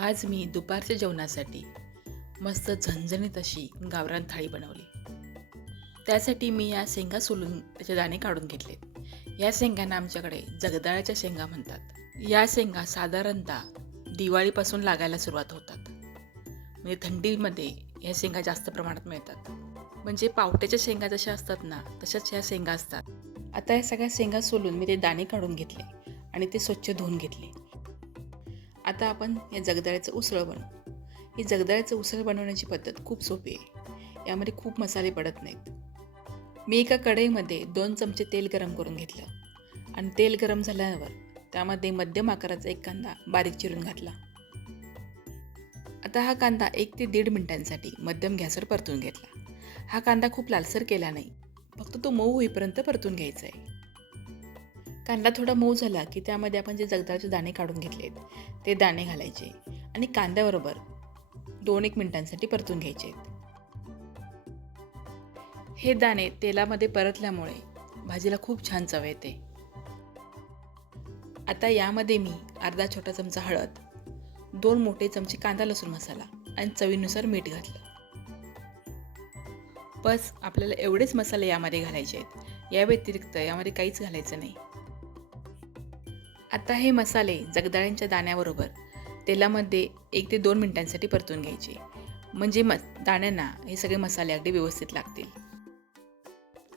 आज मी दुपारच्या जेवणासाठी मस्त झणझणीत अशी गावरान थाळी बनवली. त्यासाठी मी या शेंगा सोलून त्याचे दाणे काढून घेतलेत या शेंगांना आमच्याकडे जगदाळ्याच्या शेंगा म्हणतात. या शेंगा साधारणतः दिवाळीपासून लागायला सुरुवात होतात. म्हणजे थंडीमध्ये या शेंगा जास्त प्रमाणात मिळतात. म्हणजे पावट्याच्या शेंगा जशा असतात ना तशाच ह्या शेंगा असतात. आता या सगळ्या शेंगा सोलून मी ते दाणे काढून घेतले आणि ते स्वच्छ धुवून घेतले. आता आपण या जगदाळ्याचं उसळ बनवू. ही जगदाळ्याचं उसळ बनवण्याची पद्धत खूप सोपी आहे. यामध्ये खूप मसाले पडत नाहीत. मी एका कढईमध्ये दोन चमचे तेल गरम करून घेतलं. आणि तेल गरम झाल्यावर त्यामध्ये मध्यम आकाराचा एक कांदा बारीक चिरून घातला. आता हा कांदा एक ते दीड मिनिटांसाठी मध्यम गॅसवर परतून घेतला. हा कांदा खूप लालसर केला नाही. फक्त तो मऊ होईपर्यंत परतून घ्यायचा आहे. कांदा थोडा मऊ झाला की त्यामध्ये आपण जे जगदाळचे दाणे काढून घेतलेत ते दाणे घालायचे आणि कांद्याबरोबर दोन एक मिनिटांसाठी परतून घ्यायचे आहेत. हे दाणे तेलामध्ये परतल्यामुळे भाजीला खूप छान चव येते. आता यामध्ये मी अर्धा छोटा चमचा हळद दोन मोठे चमचे कांदा लसूण मसाला आणि चवीनुसार मीठ घातलं. बस आपल्याला एवढेच मसाले यामध्ये घालायचे आहेत. या व्यतिरिक्त यामध्ये काहीच घालायचं नाही. आता हे मसाले जगदाळ्यांच्या दाण्याबरोबर तेलामध्ये एक ते दोन मिनिटांसाठी परतून घ्यायचे. म्हणजे म दाण्यांना हे सगळे मसाले अगदी व्यवस्थित लागतील.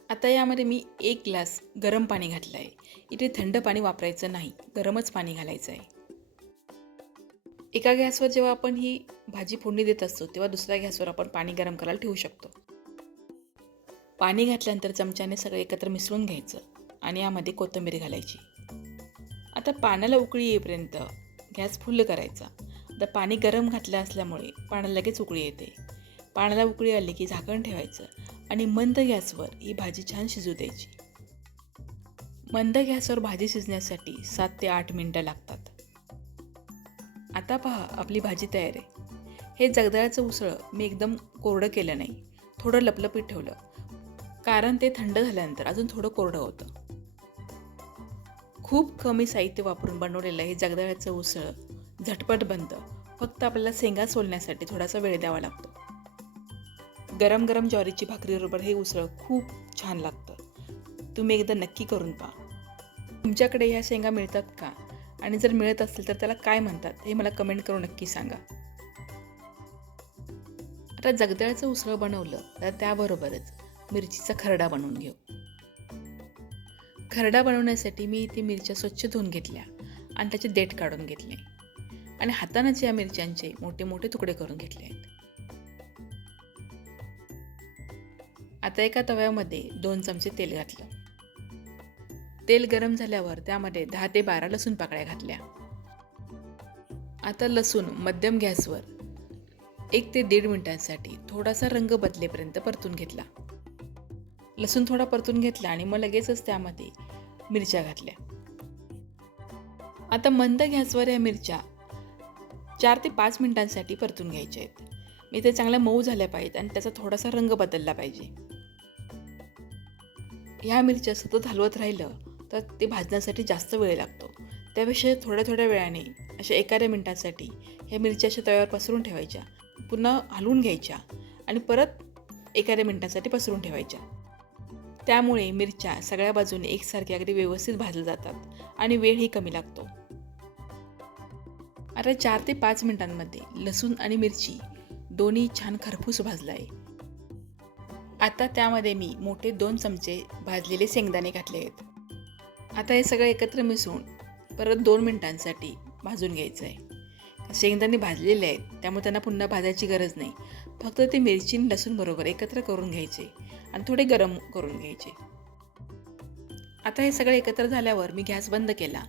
आता यामध्ये मी एक ग्लास गरम पाणी घातलं आहे इथे थंड पाणी वापरायचं नाही गरमच पाणी घालायचं आहे एका गॅसवर जेव्हा आपण ही भाजी फोडणी देत असतो तेव्हा दुसऱ्या गॅसवर आपण पाणी गरम करायला ठेवू शकतो. पाणी घातल्यानंतर चमच्याने सगळं एकत्र मिसळून घ्यायचं आणि यामध्ये कोथिंबीर घालायची. आता पाण्याला उकळी येईपर्यंत गॅस फुल्ल करायचा. आता पाणी गरम घातलं असल्यामुळे पाण्याला लगेच उकळी येते. पाण्याला उकळी आली की झाकण ठेवायचं आणि मंद गॅसवर ही भाजी छान शिजू द्यायची. मंद गॅसवर भाजी शिजण्यासाठी सात ते आठ मिनटं लागतात. आता पहा आपली भाजी तयार आहे. हे जगदाळ्याचं उसळं मी एकदम कोरडं केलं नाही. थोडं लपलपीत ठेवलं. कारण ते थंड झाल्यानंतर अजून थोडं कोरडं होतं. खूप कमी साहित्य वापरून बनवलेलं हे जगदाळ्याचं उसळ झटपट बनतं. फक्त आपल्याला शेंगा सोलण्यासाठी थोडासा वेळ द्यावा लागतो. गरम गरम ज्वारीची भाकरीबरोबर हे उसळ खूप छान लागतं. तुम्ही एकदा नक्की करून पहा. तुमच्याकडे ह्या शेंगा मिळतात का? आणि जर मिळत असेल तर त्याला काय म्हणतात हे मला कमेंट करून नक्की सांगा. आता जगदाळचं उसळ बनवलं तर त्याबरोबरच मिरचीचा खरडा बनवून घेऊ. खरडा बनवण्यासाठी मी इथे मिरच्या स्वच्छ धुवून घेतल्या आणि त्याचे देठ काढून घेतले. आणि हातानंच या मिरच्यांचे मोठे मोठे तुकडे करून घेतले आहेत. आता एका तव्यामध्ये दोन चमचे तेल घातलं. तेल गरम झाल्यावर त्यामध्ये दहा ते बारा लसूण पाकळ्या घातल्या. आता लसूण मध्यम गॅसवर एक ते दीड मिनिटांसाठी थोडासा रंग बदलेपर्यंत परतून घेतला. लसूण थोडा परतून घेतला आणि मग लगेचच त्यामध्ये मिरच्या घातल्या. आता मंद गॅसवर या मिरच्या चार ते पाच मिनिटांसाठी परतून घ्यायच्या आहेत. मी ते चांगल्या मऊ झाल्या पाहिजेत आणि त्याचा थोडासा रंग बदलला पाहिजे. ह्या मिरच्या सतत हलवत राहिलं तर ते भाजण्यासाठी जास्त वेळ लागतो. त्यापेक्षा थोड्या थोड्या वेळाने अशा एखाद्या मिनिटांसाठी ह्या मिरच्या अशा तव्यावर पसरून ठेवायच्या. पुन्हा हलवून घ्यायच्या आणि परत एखाद्या मिनिटांसाठी पसरून ठेवायच्या. त्यामुळे मिरच्या सगळ्या बाजूने एकसारख्या अगदी व्यवस्थित भाजल्या जातात आणि वेळही कमी लागतो. आता चार ते पाच मिनिटांमध्ये लसूण आणि मिरची दोन्ही छान खरपूस भाजला आहे आता त्यामध्ये मी मोठे दोन चमचे भाजलेले शेंगदाणे घातले आहेत. आता हे सगळं एकत्र मिसळून परत दोन मिनिटांसाठी भाजून घ्यायचं आहे शेंगदाणे भाजलेले आहेत त्यामुळे त्यांना पुन्हा भाजायची गरज नाही. फक्त ते मिरची आणि लसूण बरोबर एकत्र करून घ्यायचे आणि थोडे गरम करून घ्यायचे. आता हे सगळं एकत्र झाल्यावर मी गॅस बंद केला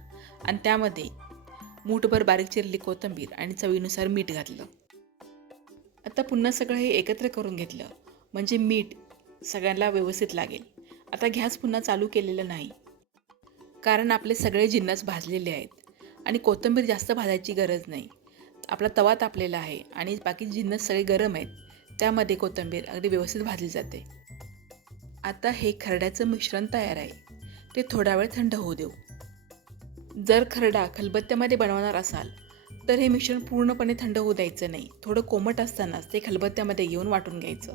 आणि त्यामध्ये मूठभर बारीक चिरली कोथिंबीर आणि चवीनुसार मीठ घातलं. आता पुन्हा सगळं हे एकत्र करून घेतलं म्हणजे मीठ सगळ्यांना व्यवस्थित लागेल. आता गॅस पुन्हा चालू केलेलं नाही. कारण आपले सगळे जिन्नस भाजलेले आहेत आणि कोथिंबीर जास्त भाजायची गरज नाही. आपला तवा तापलेला आहे आणि बाकी जिन्नस सगळे गरम आहेत त्यामध्ये कोथिंबीर अगदी व्यवस्थित भाजली जाते. आता हे खरड्याचं मिश्रण तयार आहे. ते थोडा वेळ थंड होऊ देऊ. जर खरडा खलबत्त्यामध्ये बनवणार असाल तर हे मिश्रण पूर्णपणे थंड होऊ द्यायचं नाही. थोडं कोमट असतानाच ते खलबत्त्यामध्ये येऊन वाटून घ्यायचं.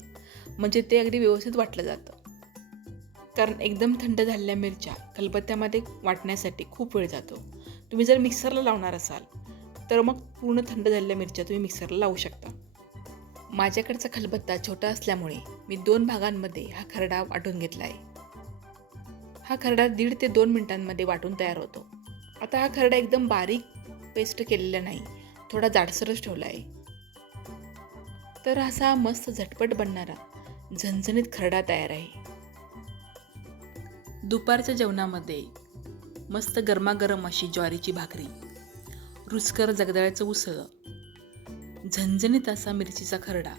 म्हणजे ते अगदी व्यवस्थित वाटलं जातं. कारण एकदम थंड झालेल्या मिरच्या खलबत्त्यामध्ये वाटण्यासाठी खूप वेळ जातो. तुम्ही जर मिक्सरला लावणार असाल तर मग पूर्ण थंड झालेल्या मिरच्या तुम्ही मिक्सरला लावू शकता. माझ्याकडचा खलबत्ता छोटा असल्यामुळे मी दोन भागांमध्ये हा खरडा वाटून घेतला आहे हा खरडा दीड ते दोन मिनिटांमध्ये वाटून तयार होतो. आता हा खरडा एकदम बारीक पेस्ट केलेला नाही थोडा जाडसरच ठेवला आहे तर असा मस्त झटपट बनणारा झणझणीत खरडा तयार आहे. दुपारच्या जेवणामध्ये मस्त गरमागरम अशी ज्वारीची भाकरी. रुचकर जगदळ्याचं उसळ झणझणीत असा मिरचीचा खरडा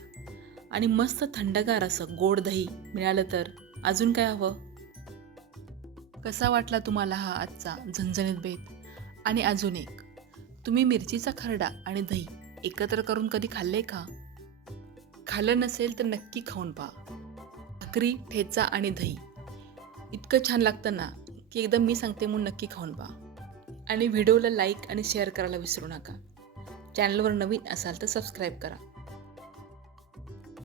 आणि मस्त थंडगार असं गोड दही मिळालं तर अजून काय हवं? कसा वाटला तुम्हाला हा आजचा झणझणीत बेत? आणि अजून एक तुम्ही मिरचीचा खरडा आणि दही एकत्र करून कधी खाल्ले का? खाल्लं नसेल तर नक्की खाऊन पहा. भाकरी ठेचा आणि दही. इतकं छान लागतं ना की एकदम मी सांगते म्हणून नक्की खाऊन पहा. आणि व्हिडिओला लाईक आणि शेअर करायला विसरू नका. चॅनलवर नवीन असाल तर सबस्क्राईब करा.